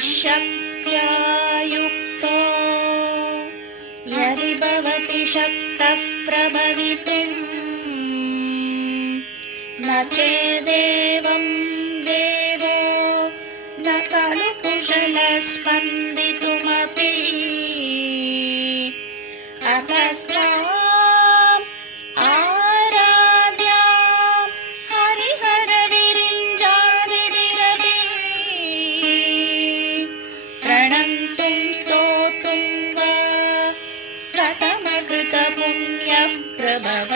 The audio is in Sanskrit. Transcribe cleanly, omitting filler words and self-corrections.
शक्त्या युक्तो यदि भवति शक्तः प्रभवितुम् न चेदेवं देवो न खलु कुशलः स्पन्दितुमपि अतस्त्वाम् आराध्यां हरिहरविरिञ्जादिभिरपि प्रणन्तुं स्तोतुं वा कथमकृतपुण्यः प्रभव